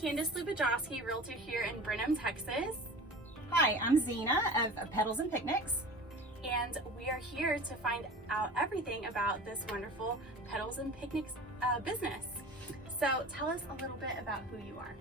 Candace Lubojasky, realtor here in Brenham, Texas. Hi, I'm Zena of Petals Picnics. And we are here to find out everything about this wonderful Petals and Picnics business. So tell us a little bit about who you are.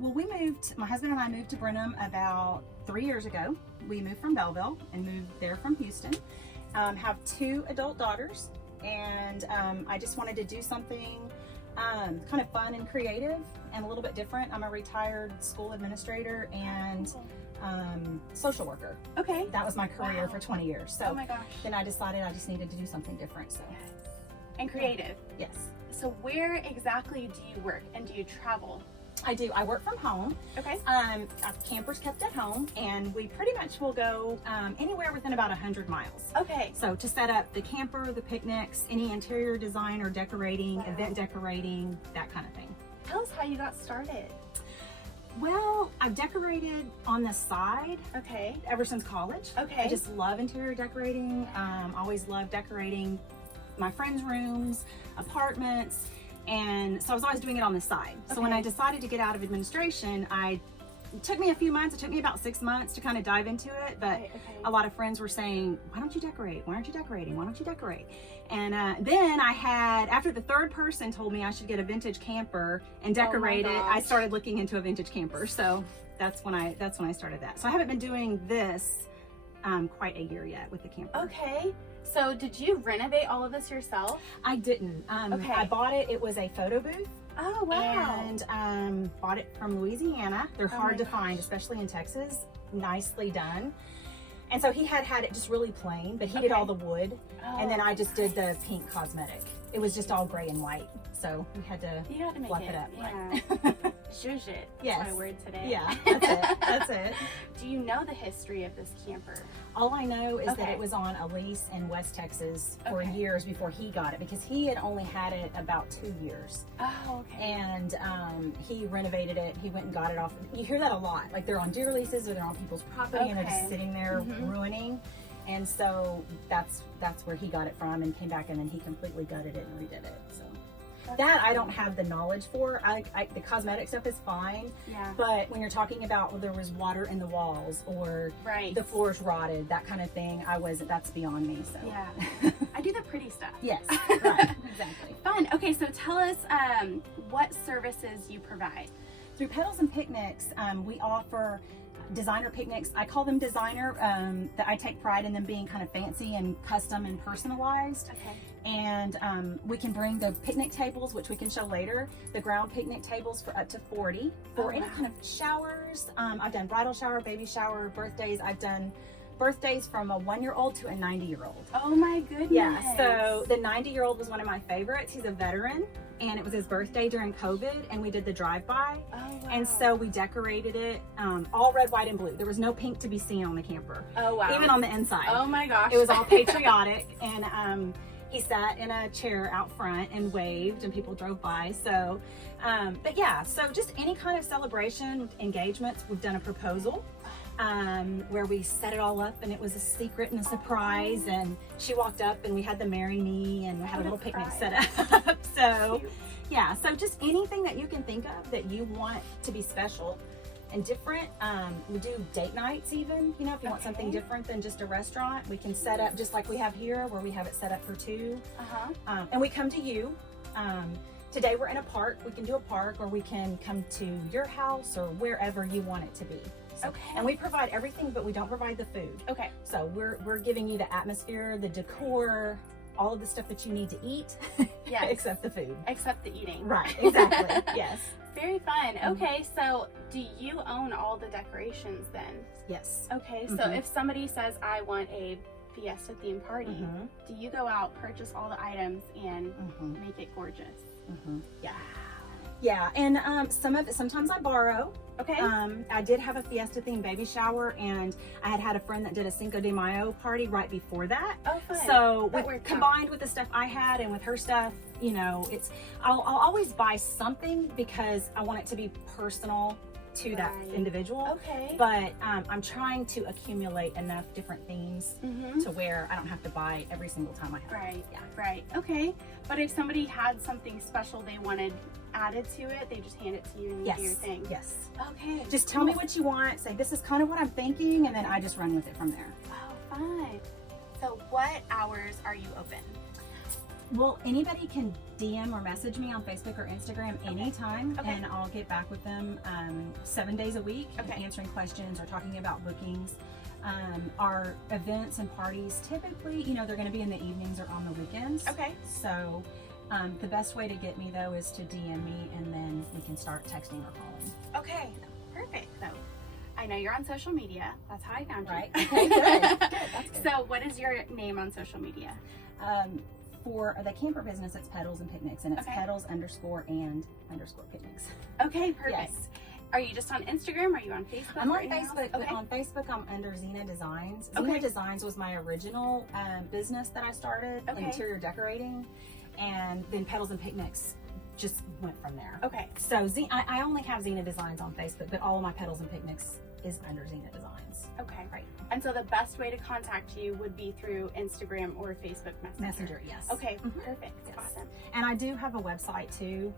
Well, my husband and I moved to Brenham about 3 years ago. We moved from Belleville and moved there from Houston. Have 2 adult daughters, and I just wanted to do something kind of fun and creative and a little bit different. I'm a retired school administrator and social worker. Okay. That was my career for 20 years. So oh my gosh. Then I decided I just needed to do something different. So Yes. And creative. Yes. So where exactly do you work and do you travel? I do. I work from home. Okay. Our camper's kept at home, and we pretty much will go anywhere within about 100 miles. Okay. So to set up the camper, the picnics, any interior design or decorating, Wow. event decorating, that kind of thing. Tell us how you got started. Well, I've decorated on the side Okay. ever since college. Okay. I just love interior decorating. Always loved decorating my friends' rooms, apartments. And so I was always doing it on the side. So when Okay. I decided to get out of administration, it took me a few months. It took me about 6 months to kind of dive into it. But Okay. a lot of friends were saying, why don't you decorate? Why aren't you decorating? Why don't you decorate? And then after the third person told me I should get a vintage camper and decorate it, I gosh. started looking into a vintage camper. So that's when I started that. So I haven't been doing this quite a year yet with the camper. Okay. So did you renovate all of this yourself? I didn't. Okay. I bought it. It was a photo booth. Oh, wow. And bought it from Louisiana. They're Oh hard my to find, especially in Texas. Nicely done. And so he had it just really plain, but he did Okay. all the wood. And then I just did the pink cosmetic. It was just all gray and white. So we had to You had to make fluff it, it up. yeah. Right. Zhuzh it. That's Yes. my word today. Yeah, that's it. That's it. Do you know the history of this camper? All I know is that Okay. it was on a lease in West Texas for Okay. years before he got it, because he had only had it about 2 years. Oh, okay. And he renovated it. He went and got it off. You hear that a lot. Like they're on deer leases or they're on people's property and they're Okay. just sitting there Mhm. ruining. And so that's where he got it from, and came back and then he completely gutted it and redid it. So that I don't have the knowledge for. The cosmetic stuff is fine, Yeah. but when you're talking about there was water in the walls or Right. the floors rotted, that kind of thing, that's beyond me. So Yeah. I do the pretty stuff. yes, right, exactly. Fun. Okay, so tell us what services you provide. Through Petals and Picnics, we offer designer picnics. I call them designer. That I take pride in them being kind of fancy and custom and personalized. Okay. And we can bring the picnic tables, which we can show later, the ground picnic tables for up to 40 for Oh, any wow. kind of showers. I've done bridal shower, baby shower, birthdays. I've done birthdays from a 1-year-old to a 90-year-old. Oh my goodness. Yeah, so the 90-year-old was one of my favorites. He's a veteran, and it was his birthday during COVID, and we did the drive-by. Oh, wow. And so we decorated it all red, white, and blue. There was no pink to be seen on the camper, Oh, wow. even on the inside. Oh my gosh. It was all patriotic, and he sat in a chair out front and waved, and people drove by. So, but yeah, so just any kind of celebration, engagements. We've done a proposal where we set it all up, and it was a secret and a surprise. And she walked up, and we had the marry me, and we had a little picnic set up. So, Cute. yeah, so just anything that you can think of that you want to be special and different. We do date nights even, if you want something Okay. different than just a restaurant. We can set up just like we have here, where we have it set up for 2. Uh-huh. And we come to you. Today we're in a park. We can do a park, or we can come to your house or wherever you want it to be. So, Okay. and we provide everything, but we don't provide the food. Okay. So we're giving you the atmosphere, the decor, all of the stuff that you need to eat, Yes. except the food. Except the eating. Right, exactly. Yes. Very fun. Okay, so do you own all the decorations then? Yes. Okay, so Mhm. if somebody says, I want a fiesta themed party, Mhm. do you go out, purchase all the items, and Mhm. make it gorgeous? Yeah. Yeah, and some of it, sometimes I borrow. Okay. I did have a fiesta themed baby shower, and I had a friend that did a Cinco de Mayo party right before that. Oh, fun. So That worked out. combined with the stuff I had and with her stuff, I'll always buy something because I want it to be personal to that individual. Okay. But I'm trying to accumulate enough different themes to where I don't have to buy every single time I have. Right. Yeah. Right. Okay. But if somebody had something special they wanted added to it, they just hand it to you and you do your thing. Yes. Okay. Just tell me what you want. Say, this is kind of what I'm thinking, and then I just run with it from there. Oh, fun. So what hours are you open? Well, anybody can DM or message me on Facebook or Instagram anytime, and I'll get back with them 7 days a week, answering questions or talking about bookings. Our events and parties, typically, you know, they're going to be in the evenings or on the weekends. Okay. So the best way to get me, though, is to DM me, and then we can start texting or calling. Okay. Perfect. So I know you're on social media. That's how I found you. Right. Okay, good. Good. That's good. So what is your name on social media? For the camper business, it's Petals and Picnics, and it's Petals_and_picnics. Okay, perfect. Yes. Are you just on Instagram? Are you on Facebook? I'm on Facebook. Okay. On Facebook, I'm under Zena Designs. Zena Designs was my original business that I started, interior decorating, and then Petals and Picnics just went from there. Okay. So I only have Zena Designs on Facebook, but all of my Petals and Picnics is under Zena Designs. Okay. Right. And so the best way to contact you would be through Instagram or Facebook Messenger. Yes. Okay. Perfect. Yes. Awesome. And I do have a website too.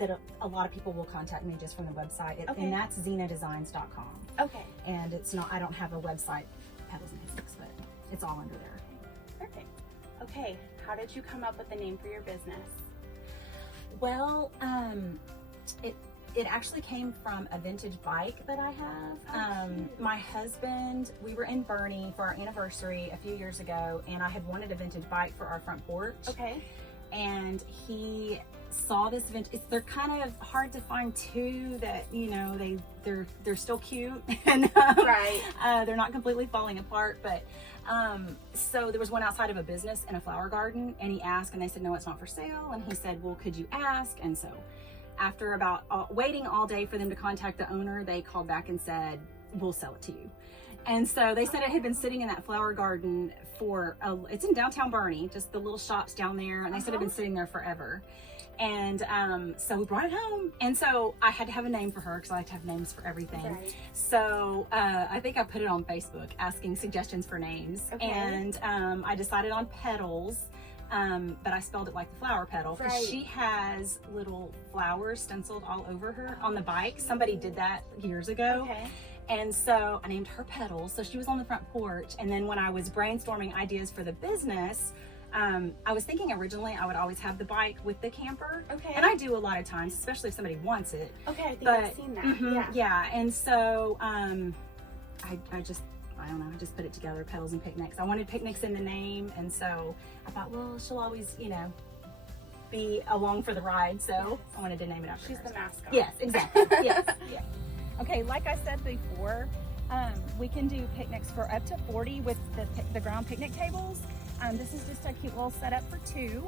That a lot of people will contact me just from the website, and that's zenadesigns.com. Okay. And it's not, I don't have a website, Petals and Picnics, but it's all under there. Perfect. Okay. How did you come up with the name for your business? Well, it actually came from a vintage bike that I have. My husband, we were in Bernie for our anniversary a few years ago, and I had wanted a vintage bike for our front porch. Okay. And he saw this vintage. They're kind of hard to find too. That, you know, they're still cute and they're not completely falling apart. But so there was one outside of a business in a flower garden, and he asked, and they said no, it's not for sale. And he said, well, could you ask? And so after about waiting all day for them to contact the owner, they called back and said, we'll sell it to you. And so they said it had been sitting in that flower garden for it's in downtown Bernie, just the little shops down there, and they said it had been sitting there forever. And so we brought it home, and so I had to have a name for her because I like to have names for everything. Right. So I think I put it on Facebook asking suggestions for names, and I decided on Petals, but I spelled it like the flower petal, because she has little flowers stenciled all over her on the bike. Somebody did that years ago. And so I named her Petals. So she was on the front porch. And then when I was brainstorming ideas for the business, I was thinking originally I would always have the bike with the camper. And I do a lot of times, especially if somebody wants it. I think I've seen that. Yeah. And so I just put it together, Petals and Picnics. I wanted picnics in the name. And so I thought, well, she'll always, you know, be along for the ride. So I wanted to name it after her. She's the mascot. Yes, exactly. Yes. Yeah. Okay, like I said before, we can do picnics for up to 40 with the ground picnic tables. This is just a cute little setup for 2.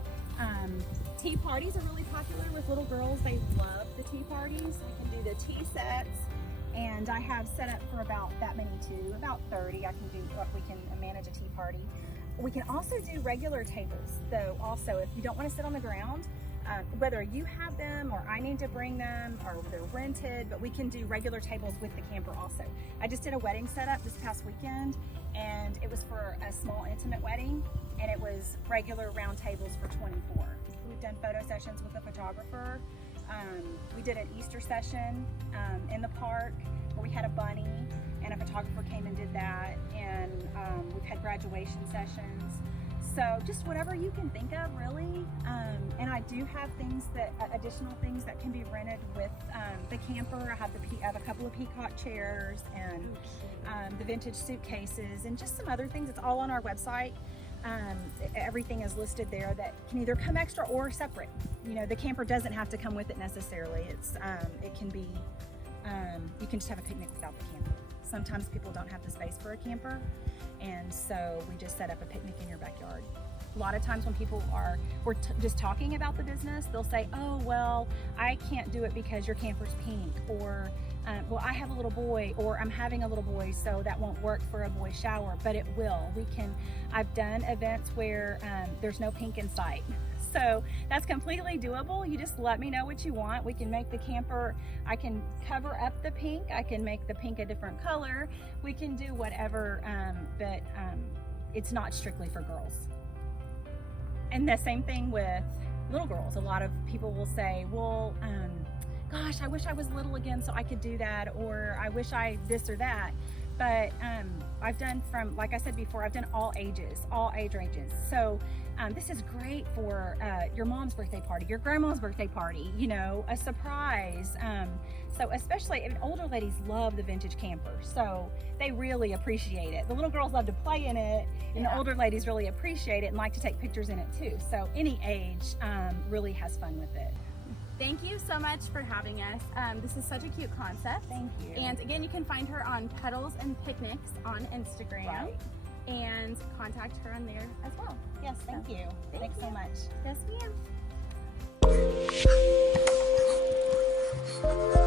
Tea parties are really popular with little girls. They love the tea parties. We can do the tea sets, and I have set up for about that many too, about 30. I can do what we can manage a tea party. We can also do regular tables, though. Also, if you don't want to sit on the ground, whether you have them or I need to bring them or they're rented, but we can do regular tables with the camper also. I just did a wedding setup this past weekend, and it was for a small intimate wedding, and it was regular round tables for 24. We've done photo sessions with a photographer. We did an Easter session in the park where we had a bunny, and a photographer came and did that, and we've had graduation sessions. So just whatever you can think of, really. And I do have additional things that can be rented with the camper. I have a couple of peacock chairs and the vintage suitcases and just some other things. It's all on our website. Everything is listed there that can either come extra or separate. You know, the camper doesn't have to come with it necessarily. It can be, you can just have a picnic without the camper. Sometimes people don't have the space for a camper, and so we just set up a picnic in your backyard. A lot of times when people we're just talking about the business, they'll say, oh, well, I can't do it because your camper's pink, or well, I have a little boy, or I'm having a little boy, so that won't work for a boy shower, but it will. I've done events where there's no pink in sight. So that's completely doable. You just let me know what you want. We can make the camper, I can cover up the pink, I can make the pink a different color. We can do whatever, but it's not strictly for girls. And the same thing with little girls. A lot of people will say, well, gosh, I wish I was little again so I could do that, or I wish I this or that. But I've done from, like I said before, I've done all ages, all age ranges. So this is great for your mom's birthday party, your grandma's birthday party, you know, a surprise. So especially, and older ladies love the vintage camper, so they really appreciate it. The little girls love to play in it, and the older ladies really appreciate it and like to take pictures in it too. So any age really has fun with it. Thank you so much for having us. This is such a cute concept. Thank you. And again, you can find her on Petals and Picnics on Instagram. Right. And contact her on there as well. Yes, thank you. Thanks so much. Yes, ma'am.